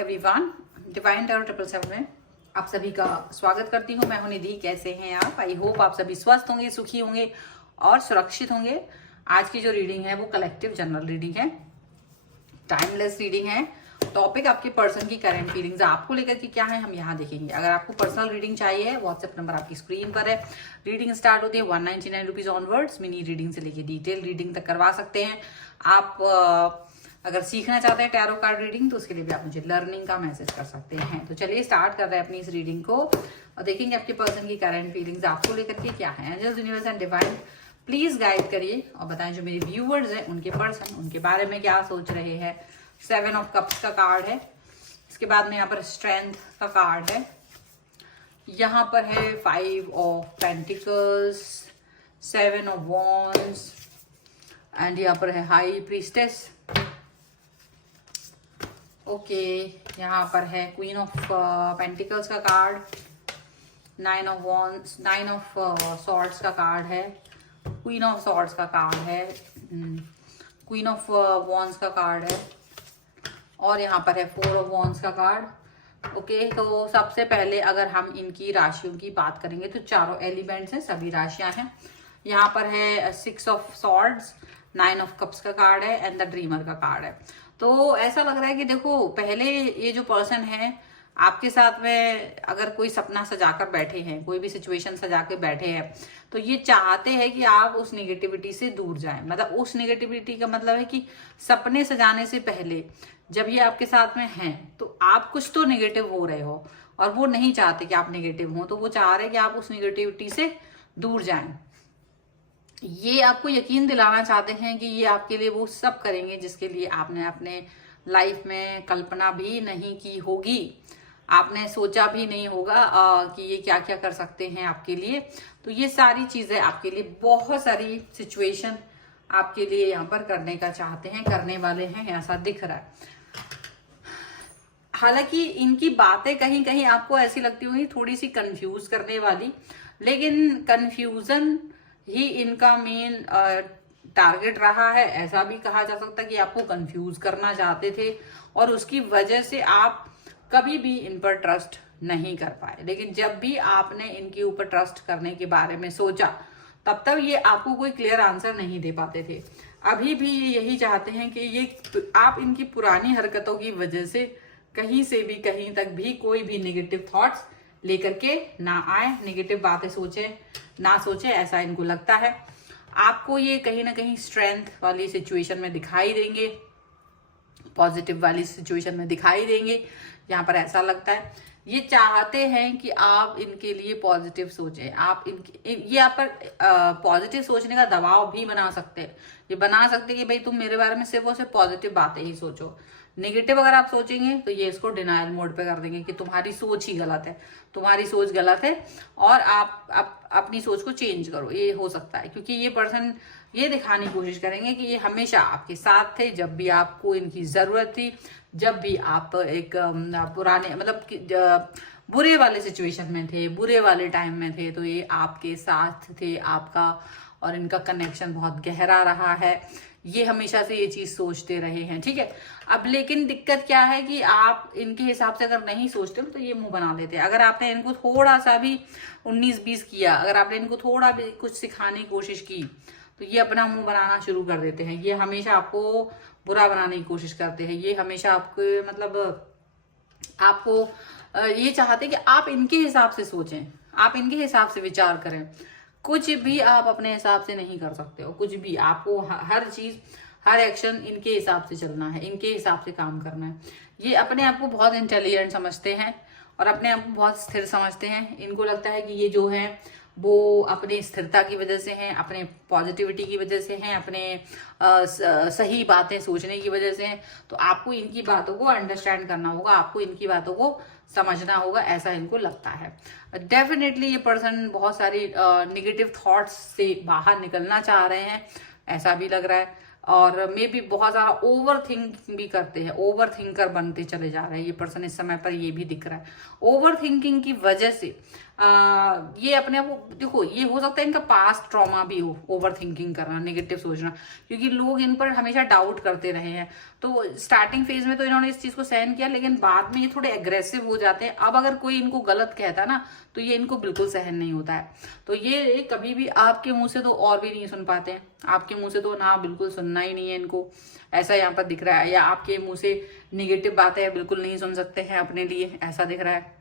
Everyone, divine tarot 777 में आप सभी का स्वागत करती हूँ। मैं हूं निधि। कैसे हैं आप? आई होप आप सभी स्वस्थ होंगे, सुखी होंगे और सुरक्षित होंगे। आज की जो रीडिंग है वो कलेक्टिव जनरल रीडिंग है, टाइमलेस रीडिंग है। टॉपिक आपके पर्सन की करंट फीलिंग्स आपको लेकर के क्या है हम यहाँ देखेंगे। अगर आपको पर्सनल रीडिंग चाहिए, व्हाट्सएप नंबर आपकी स्क्रीन पर है। रीडिंग स्टार्ट होती है 199 रुपीज ऑनवर्ड्स। मिनी रीडिंग से लेके डिटेल रीडिंग तक करवा सकते हैं आप। अगर सीखना चाहते हैं टैरो कार्ड रीडिंग तो उसके लिए भी आप मुझे लर्निंग का मैसेज कर सकते हैं। तो चलिए स्टार्ट कर रहे हैं अपनी इस रीडिंग को और देखेंगे आपके पर्सन की करंट फीलिंग्स आपको लेकर के क्या है। Angels, universe and divine please guide करिए और बताएं जो मेरे व्यूवर्स हैं उनके पर्सन उनके बारे में क्या सोच रहे हैं। 7 ऑफ कप्स का कार्ड है। इसके बाद में यहाँ पर स्ट्रेंथ का कार्ड है। यहाँ पर है 5 of pentacles, 7 of wands and यहाँ पर है हाई प्रीस्टेस। ओके, यहाँ पर है क्वीन ऑफ पेंटिकल्स का card, 9 of wands, 9 of swords का कार्ड है, क्वीन ऑफ सॉर्ड्स का कार्ड है, क्वीन ऑफ वॉन्ड्स का कार्ड है और यहाँ पर है 4 ऑफ वॉन्ड्स का कार्ड। ओके, तो सबसे पहले अगर हम इनकी राशियों की बात करेंगे तो चारों एलिमेंट्स हैं, सभी राशियां हैं। यहाँ पर है 6 ऑफ सॉर्ड्स, 9 ऑफ कप्स का कार्ड है एंड द ड्रीमर का कार्ड है। तो ऐसा लग रहा है कि देखो, पहले ये जो पर्सन है आपके साथ में अगर कोई सपना सजाकर बैठे हैं, कोई भी सिचुएशन सजा के बैठे हैं, तो ये चाहते हैं कि आप उस निगेटिविटी से दूर जाएं। मतलब उस निगेटिविटी का मतलब है कि सपने सजाने से पहले जब ये आपके साथ में हैं तो आप कुछ तो निगेटिव हो रहे हो और वो नहीं चाहते कि आप निगेटिव हो। तो वो चाह रहे हैं कि आप उस निगेटिविटी से दूर जाएं। ये आपको यकीन दिलाना चाहते हैं कि ये आपके लिए वो सब करेंगे जिसके लिए आपने अपने लाइफ में कल्पना भी नहीं की होगी, आपने सोचा भी नहीं होगा कि ये क्या क्या कर सकते हैं आपके लिए। तो ये सारी चीजें आपके लिए, बहुत सारी सिचुएशन आपके लिए यहाँ पर करने का चाहते हैं, करने वाले हैं, ऐसा दिख रहा है। हालांकि इनकी बातें कहीं कहीं आपको ऐसी लगती होंगी थोड़ी सी कंफ्यूज करने वाली, लेकिन कंफ्यूजन ही इनका मेन टारगेट रहा है। ऐसा भी कहा जा सकता है कि आपको कंफ्यूज करना चाहते थे और उसकी वजह से आप कभी भी इन पर ट्रस्ट नहीं कर पाए। लेकिन जब भी आपने इनके ऊपर ट्रस्ट करने के बारे में सोचा तब तक ये आपको कोई क्लियर आंसर नहीं दे पाते थे। अभी भी यही चाहते हैं कि ये आप इनकी पुरानी हरकतों की वजह से कहीं से भी कहीं तक भी कोई भी नेगेटिव थॉट्स लेकर के ना आए, नेगेटिव बातें ना सोचे, ऐसा इनको लगता है। आपको ये कहीं ना कहीं स्ट्रेंथ वाली सिचुएशन में दिखाई देंगे, पॉजिटिव वाली सिचुएशन में दिखाई देंगे। यहाँ पर ऐसा लगता है ये चाहते हैं कि आप इनके लिए पॉजिटिव सोचें। आप ये आप पर पॉजिटिव सोचने का दबाव भी बना सकते हैं। ये बना सकते हैं कि भाई तुम मेरे बारे में सिर्फ और सिर्फ पॉजिटिव बातें ही सोचो। नेगेटिव अगर आप सोचेंगे तो ये इसको डिनायल मोड पे कर देंगे कि तुम्हारी सोच ही गलत है, तुम्हारी सोच गलत है और आप अपनी सोच को चेंज करो। ये हो सकता है क्योंकि ये पर्सन ये दिखाने की कोशिश करेंगे कि ये हमेशा आपके साथ थे जब भी आपको इनकी जरूरत थी, जब भी आप एक पुराने मतलब बुरे वाले सिचुएशन में थे, बुरे वाले टाइम में थे, तो ये आपके साथ थे। आपका और इनका कनेक्शन बहुत गहरा रहा है। ये हमेशा से ये चीज सोचते रहे हैं, ठीक है। अब लेकिन दिक्कत क्या है कि आप इनके हिसाब से अगर नहीं सोचते तो ये मुंह बना लेते हैं। अगर आपने इनको थोड़ा सा भी 19-20 किया, अगर आपने इनको थोड़ा भी कुछ सिखाने की कोशिश की तो ये अपना मुंह बनाना शुरू कर देते हैं। ये हमेशा आपको बुरा बनाने की कोशिश करते हैं। ये हमेशा आपको मतलब आपको ये चाहते हैं कि आप इनके हिसाब से सोचें, आप इनके हिसाब से विचार करें। कुछ भी आप अपने हिसाब से नहीं कर सकते हो, कुछ भी। आपको हर चीज, हर एक्शन इनके हिसाब से चलना है, इनके हिसाब से काम करना है। ये अपने आप को बहुत इंटेलिजेंट समझते हैं और अपने आप को बहुत स्थिर समझते हैं। इनको लगता है कि ये जो है वो अपनी स्थिरता की वजह से हैं, अपने पॉजिटिविटी की वजह से हैं, अपने सही बातें सोचने की वजह से हैं। तो आपको इनकी बातों को अंडरस्टैंड करना होगा, आपको इनकी बातों को समझना होगा, ऐसा इनको लगता है। डेफिनेटली ये पर्सन बहुत सारी नेगेटिव थॉट्स से बाहर निकलना चाह रहे हैं, ऐसा भी लग रहा है। और मे भी बहुत ज्यादा ओवर थिंकिंग भी करते हैं, ओवर थिंकर बनते चले जा रहे हैं ये पर्सन इस समय पर, ये भी दिख रहा है। ओवर थिंकिंग की वजह से ये अपने आप को देखो, ये हो सकता है इनका पास्ट ट्रॉमा भी हो, ओवर थिंकिंग करना, नेगेटिव सोचना, क्योंकि लोग इन पर हमेशा डाउट करते रहे हैं। तो स्टार्टिंग फेज में तो इन्होंने इस चीज को सहन किया, लेकिन बाद में ये थोड़े एग्रेसिव हो जाते हैं। अब अगर कोई इनको गलत कहता ना, तो ये इनको बिल्कुल सहन नहीं होता है। तो ये कभी भी आपके मुंह से तो और भी नहीं सुन पाते हैं, आपके मुंह से तो ना बिल्कुल सुनना ही नहीं है इनको, ऐसा यहाँ पर दिख रहा है। या आपके मुंह से निगेटिव बातें बिल्कुल नहीं सुन सकते हैं अपने लिए, ऐसा दिख रहा है।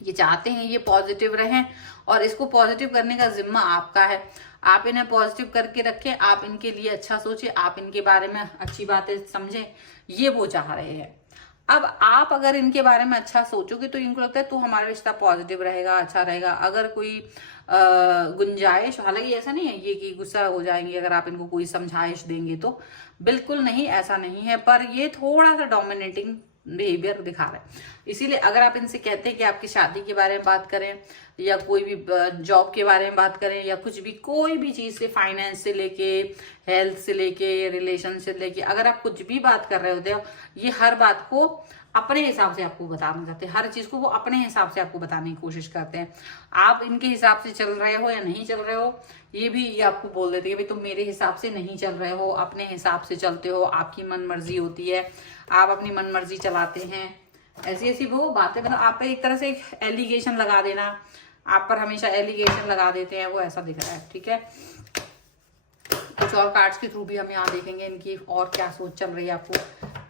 ये चाहते हैं ये पॉजिटिव रहें, और इसको पॉजिटिव करने का जिम्मा आपका है। आप इन्हें पॉजिटिव करके रखें, आप इनके लिए अच्छा सोचें, आप इनके बारे में अच्छी बातें समझें, ये वो चाह रहे हैं। अब आप अगर इनके बारे में अच्छा सोचोगे तो इनको लगता है तो हमारा रिश्ता पॉजिटिव रहेगा, अच्छा रहेगा। अगर कोई गुंजाइश, हालांकि ऐसा नहीं है ये कि गुस्सा हो जाएंगे अगर आप इनको कोई समझाइश देंगे, तो बिल्कुल नहीं, ऐसा नहीं है। पर ये थोड़ा सा डोमिनेटिंग बिहेवियर दिखा रहा है। इसीलिए अगर आप इनसे कहते हैं कि आपकी शादी के बारे में बात करें, या कोई भी जॉब के बारे में बात करें, या कुछ भी, कोई भी चीज से, फाइनेंस से लेके, हेल्थ से लेके, रिलेशन से लेके, अगर आप कुछ भी बात कर रहे होते हो, ये हर बात को अपने हिसाब से आपको बताना चाहते हैं। हर चीज को वो अपने हिसाब से आपको बताने की कोशिश करते हैं। आप इनके हिसाब से चल रहे हो या नहीं चल रहे हो, ये भी ये आपको बोल देते हैं भाई तुम मेरे हिसाब से नहीं चल रहे हो, अपने हिसाब से चलते हो, आपकी मन मर्जी होती है, आप अपनी मन मर्जी चलाते हैं। ऐसी ऐसी वो बातें, मतलब आप पे एक तरह से एक एलिगेशन लगा देना, आप पर हमेशा एलिगेशन लगा देते हैं, वो ऐसा दिख रहा है। ठीक है, कुछ और कार्ड्स के थ्रू भी हम यहाँ देखेंगे इनकी और क्या सोच चल रही है आपको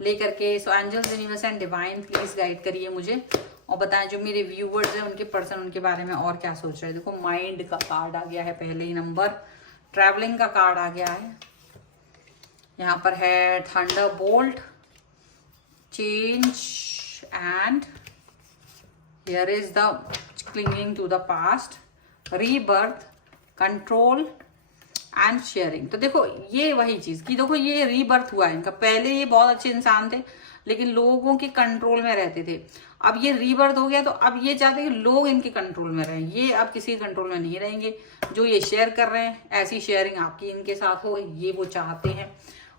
लेकर के। So angels, universe and divine, please guide करिए मुझे और बताएं जो मेरे व्यूवर्स हैं उनके पर्सन उनके बारे में और क्या सोच रहे हैं। देखो माइंड का कार्ड आ गया है पहले ही नंबर, ट्रैवलिंग का कार्ड आ गया है, यहाँ पर है thunder bolt, change, and here is the clinging to the past, rebirth, control and sharing. तो देखो ये वही चीज कि देखो ये रीबर्थ हुआ है इनका। पहले ये बहुत अच्छे इंसान थे लेकिन लोगों के कंट्रोल में रहते थे, अब ये रीबर्थ हो गया तो अब ये चाहते हैं कि लोग इनके कंट्रोल में रहें, ये अब किसी कंट्रोल में नहीं रहेंगे। जो ये शेयर कर रहे हैं ऐसी शेयरिंग आपकी इनके साथ हो, ये वो चाहते हैं।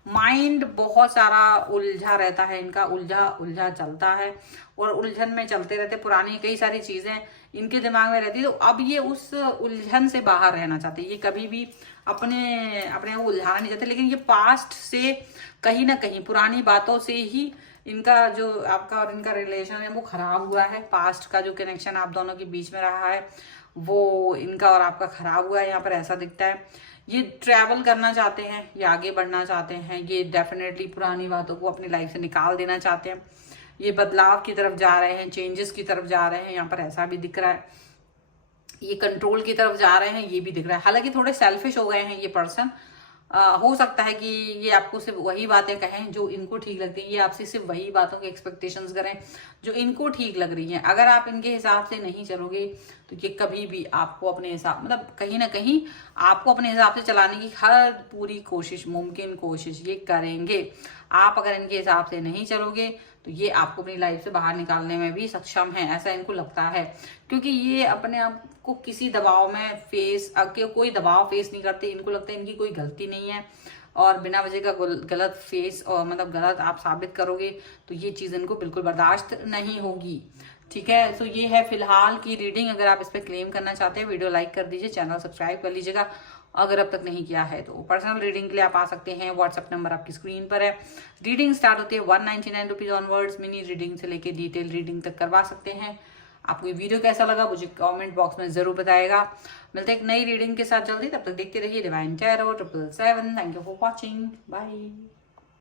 माइंड बहुत सारा उलझा रहता है इनका, उलझा उलझा चलता है और उलझन में चलते रहते, पुरानी कई सारी चीजें इनके दिमाग में रहती है। तो अब ये उस उलझन से बाहर रहना चाहते हैं, ये कभी भी अपने अपने को उलझाना नहीं चाहते। लेकिन ये पास्ट से कहीं ना कहीं पुरानी बातों से ही इनका जो आपका और इनका रिलेशन है वो खराब हुआ है। पास्ट का जो कनेक्शन आप दोनों के बीच में रहा है वो इनका और आपका खराब हुआ है, यहाँ पर ऐसा दिखता है। ये ट्रैवल करना चाहते हैं, ये आगे बढ़ना चाहते हैं, ये डेफिनेटली पुरानी बातों को अपनी लाइफ से निकाल देना चाहते हैं, ये बदलाव की तरफ जा रहे हैं, चेंजेस की तरफ जा रहे हैं, यहाँ पर ऐसा भी दिख रहा है। ये कंट्रोल की तरफ जा रहे हैं, ये भी दिख रहा है। हालांकि थोड़े सेल्फिश हो गए हैं ये पर्सन, हो सकता है कि ये आपको सिर्फ वही बातें कहें जो इनको ठीक लगती है, ये आपसे सिर्फ वही बातों की एक्सपेक्टेशंस करें जो इनको ठीक लग रही हैं। अगर आप इनके हिसाब से नहीं चलोगे तो ये कभी भी आपको अपने हिसाब, मतलब कहीं ना कहीं आपको अपने हिसाब से चलाने की हर पूरी कोशिश, मुमकिन कोशिश ये करेंगे। आप अगर इनके हिसाब से नहीं चलोगे तो ये आपको अपनी लाइफ से बाहर निकालने में भी सक्षम है, ऐसा इनको लगता है। क्योंकि ये अपने आप को किसी दबाव में कोई दबाव फेस नहीं करते, इनको लगता है इनकी कोई गलती नहीं है और बिना वजह का गलत फेस और मतलब गलत आप साबित करोगे तो ये चीज इनको बिल्कुल बर्दाश्त नहीं होगी। ठीक है, तो ये है फिलहाल की रीडिंग। अगर आप इस पर क्लेम करना चाहते हैं वीडियो लाइक कर दीजिए, चैनल सब्सक्राइब कर लीजिएगा अगर अब तक नहीं किया है। तो पर्सनल रीडिंग के लिए आप आ सकते हैं, व्हाट्सएप नंबर आपकी स्क्रीन पर है। रीडिंग स्टार्ट होती है 199 रुपीज ऑनवर्ड्स, मिनी रीडिंग से लेके डिटेल रीडिंग तक करवा सकते हैं। आपको ये वीडियो कैसा लगा मुझे कमेंट बॉक्स में जरूर बताएगा। मिलते हैं एक नई रीडिंग के साथ जल्दी, तब तक देखते रहिए divine tarot 777। Thank you for watching, bye.